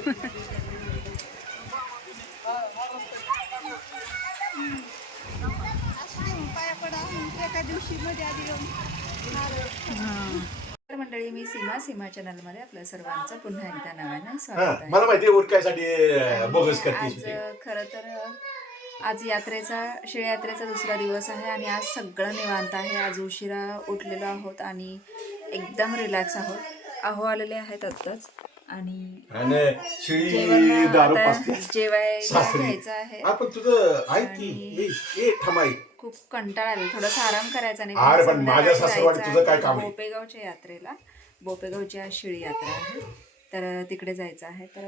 तर मंडळी, मी सीमा चॅनलमध्ये आपल्या सर्वांचं पुन्हा एकदा नव्यानं स्वागत आहे. मला माहिती आहे उरकायसाठी बोगस आज खरं तर आज शिळ यात्रेचा दुसरा दिवस आहे आणि आज सगळं निवांत आहे. आज उशिरा उठलेलो आहोत आणि एकदम रिलॅक्स आहोत. अहो आलेले आहेत आत्ताच आणि जेवायला घ्यायचं आहे. खूप कंटाळा आला, थोडासा आराम करायचा नाही. बोपेगावच्या यात्रेला, बोपेगावची आज शिळी यात्रा आहे तर तिकडे जायचं आहे. तर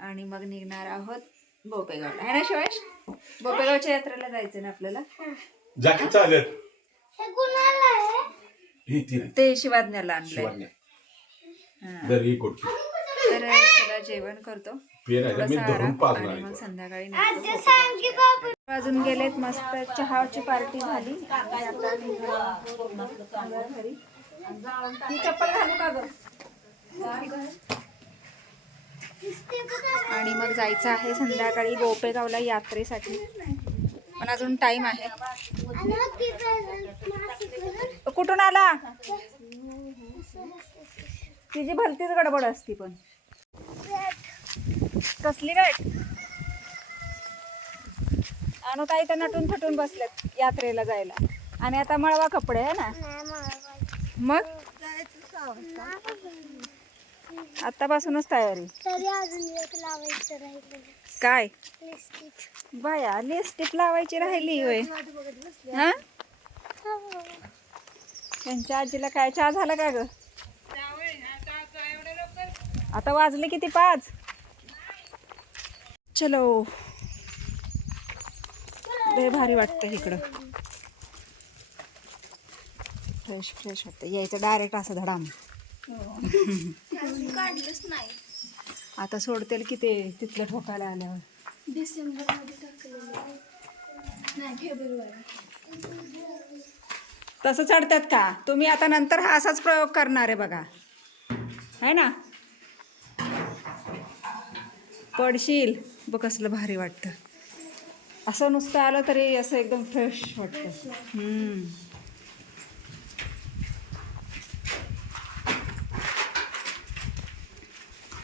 आणि मग निघणार आहोत बोपेगावला, आहे ना शिवाश? बोपेगावच्या यात्रेला जायचं ना आपल्याला. ते शिवाज्ञाला आणलंय. तर चला जेवण करतो, आणि मग संध्याकाळी वाजून गेलेत. मस्त चहाची पार्टी झाली. ही चप्पल घालू का ग? आणि मग जायचं आहे संध्याकाळी बोपेगावला यात्रेसाठी, पण अजून टाइम आहे. कुठून आला? तिची भलतीच गडबड असती. पण कसली वेट? आणू काही तर नटून थटून बसलेत यात्रेला जायला, आणि आता मळवा कपडे आहे ना. मग आतापासूनच तयारी. काय बाया, लिपस्टिक लावायची राहिली होय? हा, त्यांच्या आजीला काय चहा झाला का ग? आता वाजले किती? 5. चलो, लय भारी वाटतं इकडं. फ्रेश फ्रेश वाटतं. यायचं डायरेक्ट असं धडाम. काढलंच नाही. आता सोडतील की ते तिथलं ठोकायला आल्यावर. डिसेंबर मध्ये टाकलेलं नाही, फेब्रुवारी. तसं चढतात का तुम्ही? आता नंतर हा असाच प्रयोग करणार आहे बघा, है ना? पडशील बघ. कसलं भारी वाटतं असं. नुसतं आलं तरी असं एकदम फ्रेश वाटतं.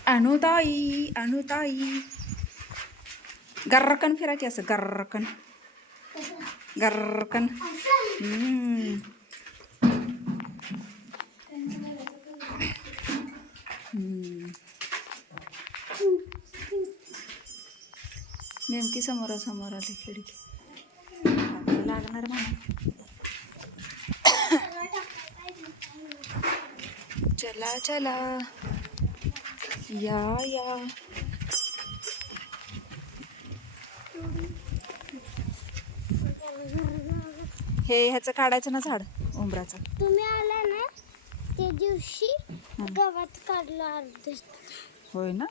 अनुताई, अनुताई, गर्रकन फिरायची असं. गर्रकन गर्रकन. नेमकी समोरासमोर आली खिडकी. लागणार म्हणा. चला चला, या या. हे ह्याचं काढायचं ना झाड उंबराचं. तुम्ही आला ना त्या दिवशी गावात काढलं अर्ध. होय ना?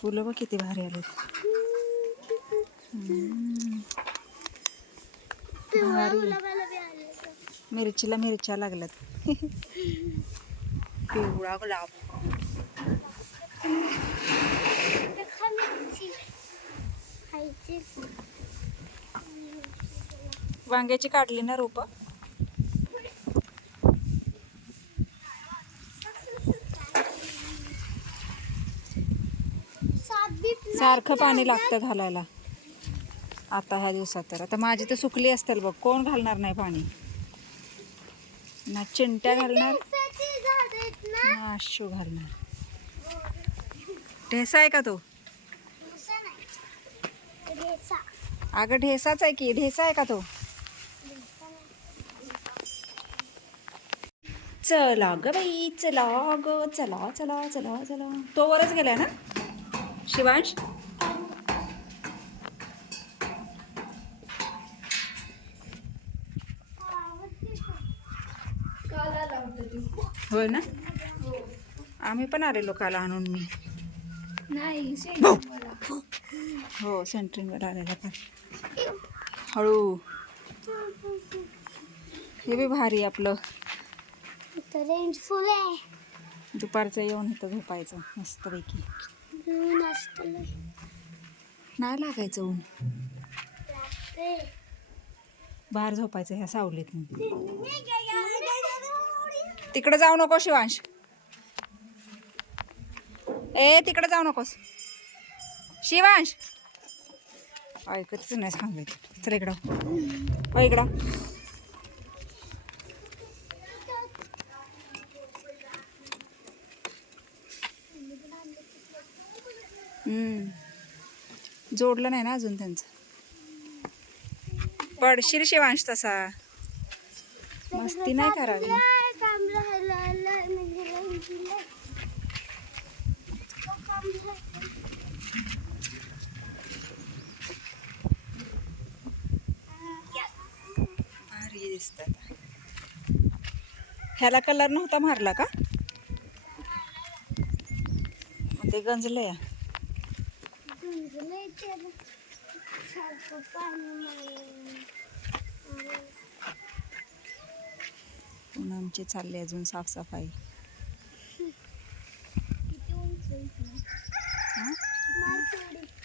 फुलं बघ किती भारी आले. मिरचीला मिरच्या लागल्यात. पिवळा गुलाब. वांग्याची काढली ना रोप? सारखं पाणी लागतं घालायला आता ह्या दिवसात. तर आता माझी तर सुकली असतील बघ. कोण घालणार नाही पाणी? ना चिंट्या घालणार ना आशू घालणार. ढेसा आहे का तो? अगं ढेसाच आहे की. ढेसा आहे का तो? चला ग बाई, चला ग, चला चला चला चला. तो वरच गेलाय ना शिवांश? होय ना? आम्ही पण आलेलो काल आणून. मी नाही, हो सेंटरिंगवर आलेला पण. हळू. हे बी भारी आपलं. रेंज फुल आहे. दुपारचं येऊन इथं झोपायचं मस्तपैकी. ऊन असतं लय. नाही लागायचं ऊन. ते बाहेर झोपायचं ह्या सावलीत. तिकडे जाऊ नको शिवांश. ए तिकडे जाऊ नकोस शिवांश. ऐकतच नाही सांगायचं. चल इकडं. हो इकडं. जोडलं नाही ना अजून त्यांचं. पडशील शिवांश तसा. मस्ती नाही करावी. काम राहिलं म्हणजे भारी दिसतात. ह्याला कलर नव्हता मारला का? मग ते गंजलं या. आमची चालली अजून साफसफाई.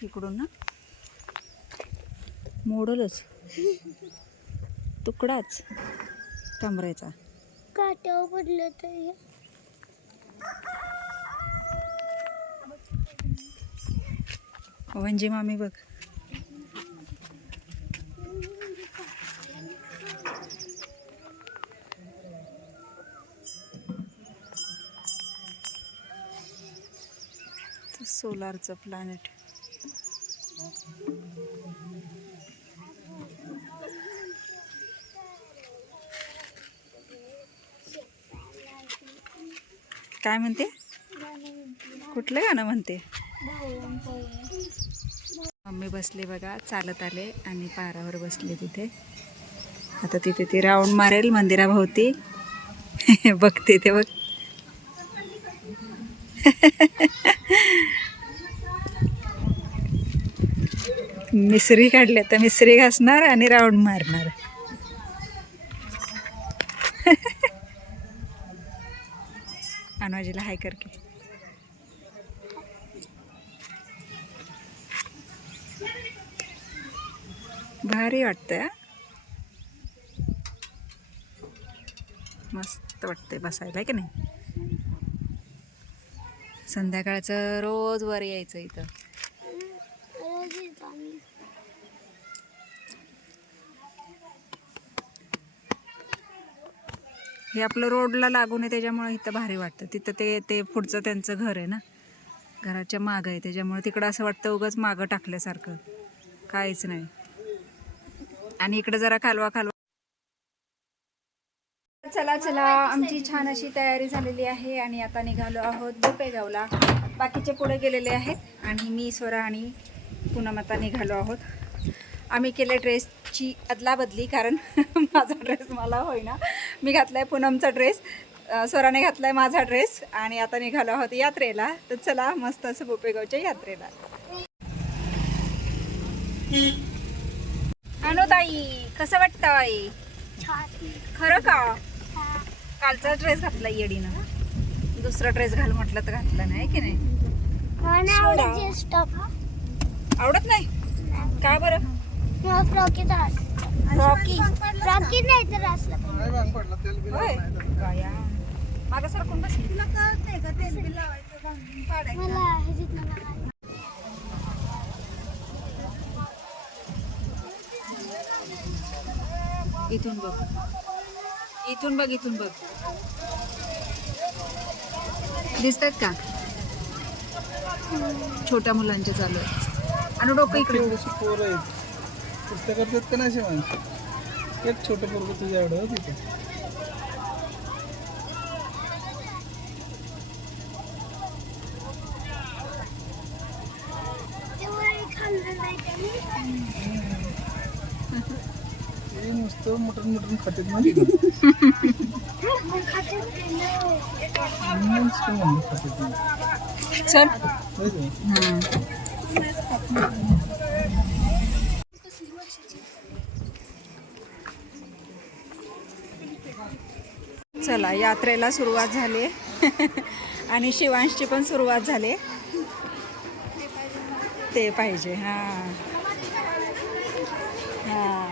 इकडून ना मोडलच तुकडाच कमरेचा. काट्यावर पडलं तर वंजी मामी बघ. सोलारचं प्लॅनेट. काय म्हणते? कुठलं गाणं म्हणते? मम्मी बसले बघा, चालत आले आणि पारावर बसले तिथे. आता तिथे ती राऊंड मारेल मंदिराभोवती. बघते ते बघ. मिसरी काढले तर मिसरी घासणार आणि राऊंड मारणार. अनुजीला हाय कर की. भारी वाटतंय. मस्त वाटतंय बसायला की नाही. संध्याकाळचं रोज वर यायचं इथं. हे आपलं रोडला लागून आहे त्याच्यामुळे इथं भारी वाटतं. तिथं ते पुढचं त्यांचं घर आहे ना, घराच्या मागं आहे, त्याच्यामुळे तिकडं असं वाटतं उगाच मागं टाकल्यासारखं. काहीच नाही. आणि इकडं जरा कालवा. चला चला, आमची छान अशी तयारी झालेली आहे आणि आता निघालो आहोत बोपेगावला. बाकीचे पुढे गेलेले आहेत आणि मी स्वरा आणि पूनम आता निघालो आहोत. आम्ही केले ड्रेसची अदलाबदली, कारण माझा ड्रेस मला होईना. मी घातलाय पूनमचा ड्रेस, स्वराने घातलाय माझा ड्रेस आणि आता निघालो आहोत यात्रेला. तर चला मस्त असं बोपेगावच्या यात्रेला. अनुताई कसं वाटतं आई? खरं का? कालचा ड्रेस घातला येडीनं, दुसरा ड्रेस घाल म्हटलं तर घातला नाही की नाही. आवडत नाही का बरं? फ्रॉकी नाही तर असलं मागं सरकून बसली. इथून बघ, इथून बघ, इथून बघ. दिसतात का? छोट्या मुलांचे चालू आहे. आणि डोकं इकडे. पोरं आहेत पुस्तकात येत का नाही माणसं. एक छोटं पोरगं तुझ्या एवढं तिथे. नुसतं मटण खातात ना. चल. चला यात्रेला सुरुवात झाली. आणि शिवांशची पण सुरुवात झाली. ते पाहिजे. हां हां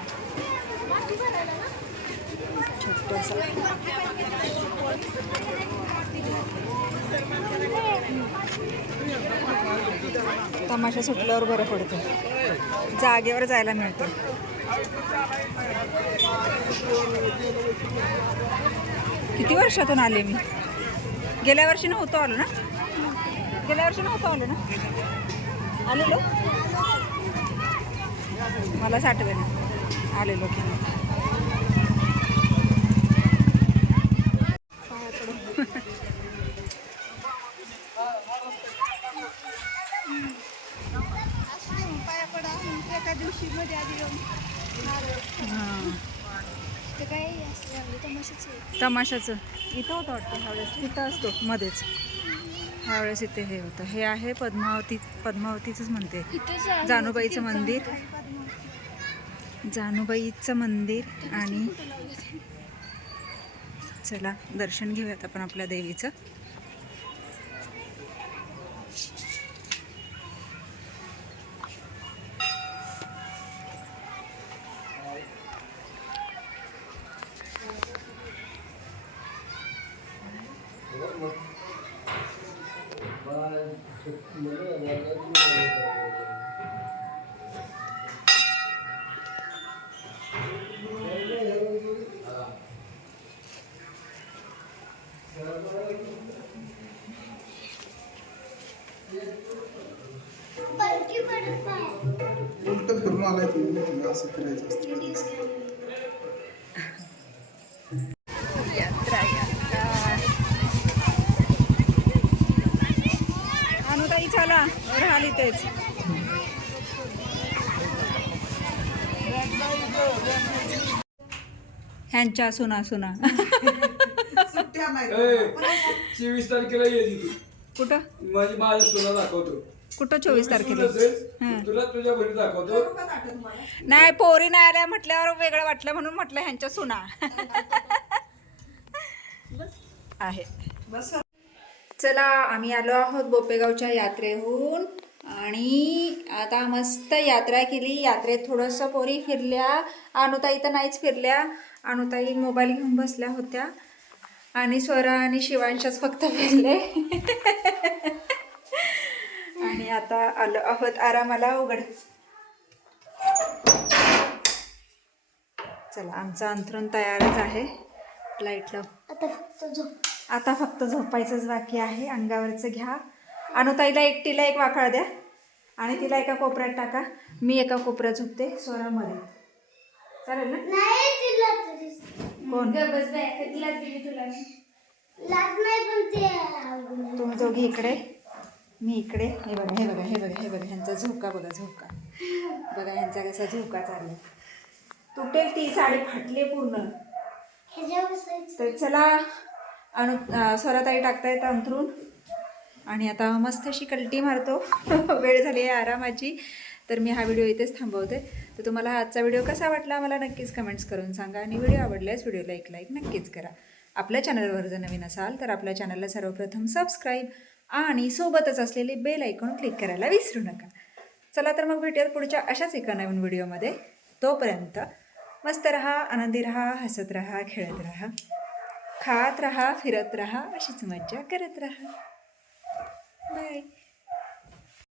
छोटंसं. तमाशा सुटल्यावर बरं पडतं, जागेवर जायला मिळतं. किती वर्षातून आले मी. गेल्या वर्षी नव्हतं आलो ना, गेल्या वर्षी नव्हतं आलो ना, आलेलो मलाच आठवेना आलेलो की नाही. एका दिवशी मध्ये आधी ते काय असलं तमाशाचं इथं होतं वाटतं ह्यावेळेस. तिथं असतो मध्येच, ह्यावेळेस इथे हे होतं. हे आहे पद्मावतीचंच म्हणते, जानूबाईचं मंदिर. जानूबाईचं मंदिर. आणि चला दर्शन घेऊयात आपण आपल्या देवीचं. उलट फिरून आलाय तुम्ही, असं करायचं असतं. अनुताई चला राहिली तेच. ह्यांच्या सुना 24 तारखेला ये. कुठं माझ्या सोना दाखवतो. कुठं 24 तारखेला? तुला तुझ्या घरी दाखवतो. नाही पोरी नाही आल्या म्हटल्यावर वेगळं वाटलं म्हणून म्हटलं ह्यांच्या सुना आहे. चला आम्ही आलो आहोत बोपेगावच्या यात्रेहून आणि आता मस्त यात्रा केली. यात्रेत थोडंसं पोरी फिरल्या, अनुताई तर नाहीच फिरल्या. अनुताई मोबाईल घेऊन बसल्या होत्या आणि स्वरा आणि शिवांशच फक्त फिरले आणि आता आलो आहोत आरामाला. उघड चला आमचं अंथरूण तयारच आहे. लाईट लाव. आता फक्त झोपायचंच बाकी आहे. अंगावरचं घ्या. अनुताईला एकटीला एक वाखाळ द्या आणि तिला एका कोपऱ्यात टाका. मी एका कोपऱ्यात झोपते, स्वरामध्ये. चालेल ना? कोण तुम्ही दोघी इकडे, मी इकडे. हे बघा हे बघा हे बघा हे बघा ह्यांचा झोका बघा. झोका बघा ह्यांचा कसा झोका चालला. तुटेल ती साडी, फाटली पूर्ण. तर चला स्वराताई टाकतायत अंथरूण आणि आता मस्त अशी कलटी मारतो. वेळ झाली आहे आरामाची. तर मी हा व्हिडिओ इथेच थांबवते. तर तुम्हाला आजचा व्हिडिओ कसा वाटला मला नक्कीच कमेंट्स करून सांगा आणि व्हिडिओ आवडल्यास व्हिडिओला एक लाईक नक्कीच करा. आपल्या चॅनलवर जर नवीन असाल तर आपल्या चॅनलला सर्वप्रथम सबस्क्राईब आणि सोबतच असलेले बेल आयकॉन क्लिक करायला विसरू नका. चला तर मग भेटूयात पुढच्या अशाच एका नवीन व्हिडिओमध्ये. तोपर्यंत मस्त रहा, आनंदी रहा, हसत रहा, खेळत रहा, खात रहा, फिरत रहा, अशीच मज्जा करत रहा.